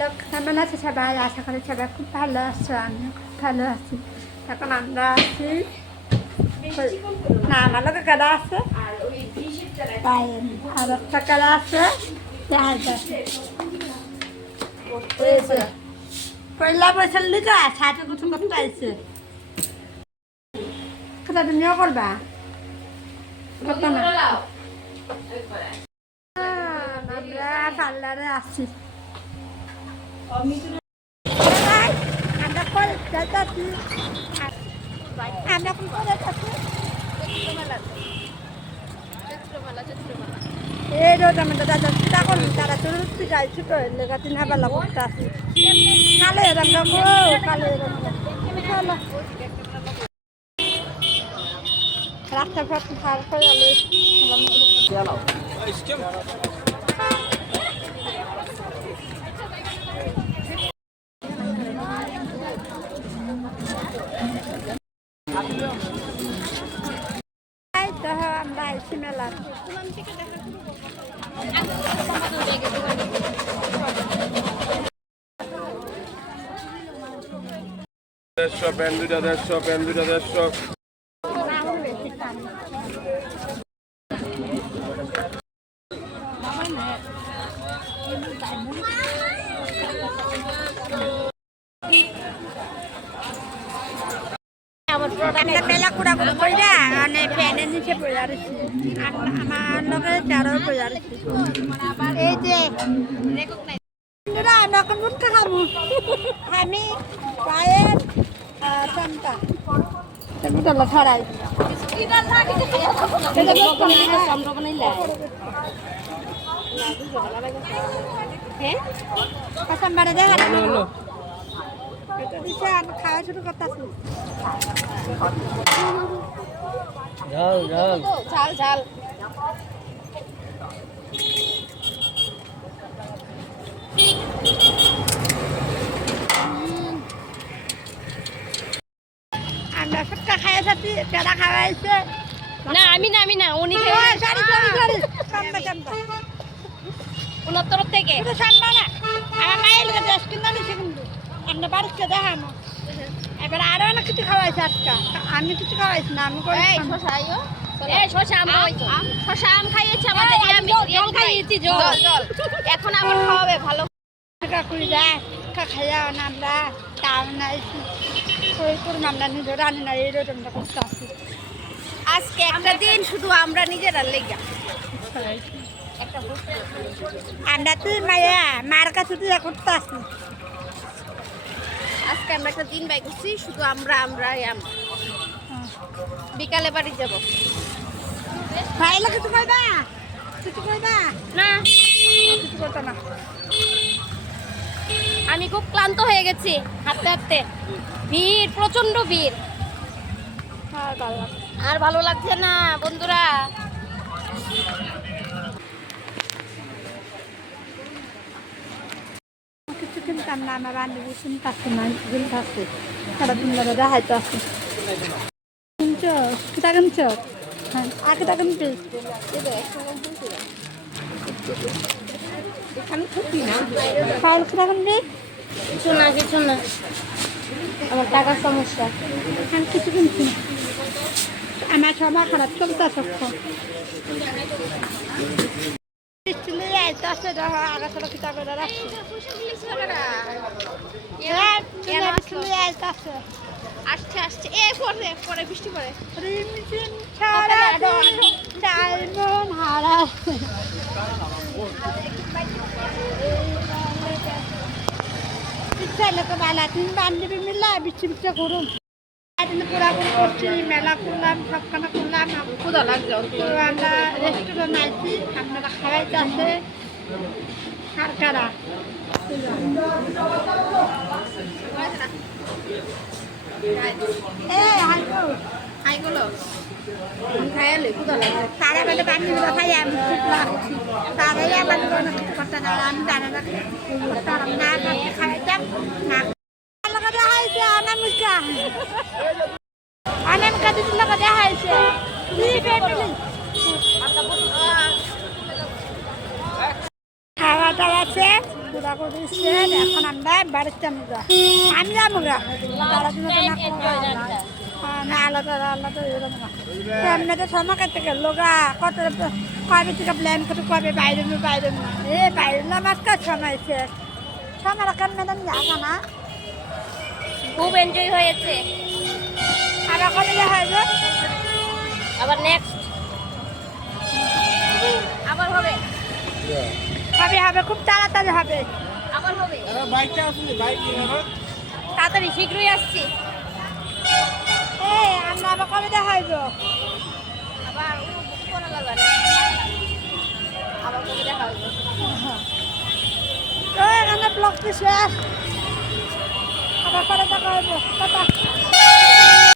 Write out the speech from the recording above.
Hello, কেমন আছে সবাই? আশা করি সবাই খুব ভালো আছো। আমি খুব ভালো আছি। এখন আমরা আছি না, আমার লোক কাদা আছে আর একটা কাদা আছে। পয়লা বৈশাখ লিখা ছাটে কিছু করতে আসছে। কথা তুমিও করবা? করতো না? আমরা পার্লারে আসছি। আমরা করে যাচ্ছি। আমরা করে যাচ্ছি। এই রোদ আমাদের দাদা চিন্তা করুন, তারা চলতে যাইছি তো লেগাতে না বেলা করতে আসি। কালো এরম কালো এরম রাস্তা ফাট ভার করে আমরা আইসি মেলা। প্যান দুটা 150, প্যান দুটা 150। একটা পেলা কুড়া কুড়ি পড়া মানে ফ্যানের নিচে পড়ে রয়েছে। আমার লোকের চারও পড়ে রয়েছে। এই যে নকল মুখটা খাবো আমি পায়ের সন্তান ছড়াই বারে দেখা খাওয়া শুরু করতেছি। ঝাল ঝাল আমরা ফুটকা খাইয়ে সাথে পেড়া খাওয়াইছে। না আমি না উনি সরি ওনার তরফ থেকে শুনবা না আমার মায়ের লোকের দেশ কিন্তু নিচ্ছে কিন্তু আমরা বাড়িতে দেখানো। এবার আরো অনেক কিছু খাওয়াইছে আজকা। আমি কিছু খাওয়াইছি না, আমি শশা আম খাইয়েছে আমাদের। জল খাইয়েছি জল। এখন আমার খাওয়াবে ভালো করে দেয় খাইয়া না আমরা তাও নাই করুন আমরা নিজে রান্না না এই রোজ আমরা করতে আসি। আজকে একটা দিন শুধু আমরা নিজেরা লেগে আমরা তুই মায়া মার কাছে তুই করতে আসি। আজকে আমরা একটা দিন বাই করছি শুধু আমরা বিকালে বাড়ি যাব। ভাইলা কিছু কইবা? কিছু কইবা না কিছু করতো না। আমি খুব ক্লান্ত হয়ে গেছি হাঁটতে হাঁটতে। ভিড়, প্রচন্ড ভিড়। আর ভালো লাগছে না বন্ধুরা। কিছু কিনতাম না, আমার বান্ধবী কিনতে না কিনতে সারাদিন ধরে দেখাইতে আসি। কিনছ কিতা কিনছ? হ্যাঁ আর কিতা কিনছি? ফাউল কিতা কিনবি? কিছু না আমার টাকার সমস্যা। আমি কিছু কিনছি না, আমার সবার খারাপ চলতে সক্ষ আগাছা কিতা করে রাখছি। আসছে পরে বৃষ্টি পরে তুমি বান্ধবী মিললা বিচ্ছি বিচ্ছা করুন। পুরাপুরি করছি, মেলা করলাম, সবখানে করলাম। ক্ষুধা লাগছে। আমরা রেস্টুরেন্ট আছি, আপনারা খাওয়াইতে আছে কারা তারা বেলা বান্ধবীরা খাই আমি তারাই আমার কিছু করতে না। আমি জানা না খাওয়াইতাম না। অনামিকা দিদির লোক দেখা হয়েছে। খাওয়া দাওয়া শেষ ঘোরাঘুরি শেষ এখন আমরা বাড়িতে যাবো আমি যাবো গা না আলাদা আলাদা এরকম না এমনি তো সময় কাটতে গেল গা কত কবে থেকে প্ল্যান করে কবে বাইরে বাইরে আমার সময় শেষ সময় কেন ম্যাডাম যাবো না খুব এনজয় হয়েছে আবার কবে দেখা হবে আবার নেক্সট আবার হবে হবে হবে খুব তাড়াতাড়ি হবে আবার হবে বাইকটা আসলে বাইক কিনে তাড়াতাড়ি শীঘ্রই আসছি এই আমরা আবার কবে দেখা হইব আবার বুক করা লাগবে আবার কবে দেখা হবে তো এখানে ব্লগটি শেষ আবার পরে দেখা হইব কথা